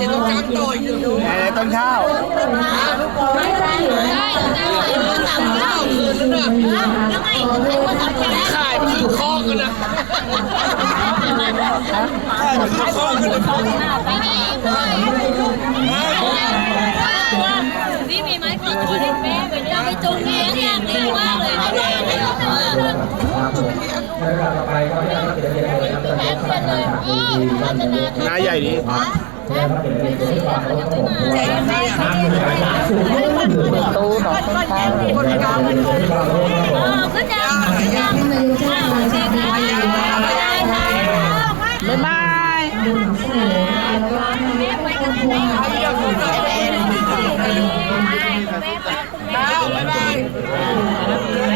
จะต้องจ้างต่อยอยู่ต้นข้าวขายไปคือข้อกันนะขายไปคือข้อกันนะนี่มีไม้ขอตัวเล็กแม่เหมือนจะไปจุงเลี้ยงอย่างเดียวมากเลยไม่ได้ไม่ต้องหน้าใหญ่ดีตู้หนองต้นข้าวคนกลางก็จะบ๊ายบายบ๊ายบาย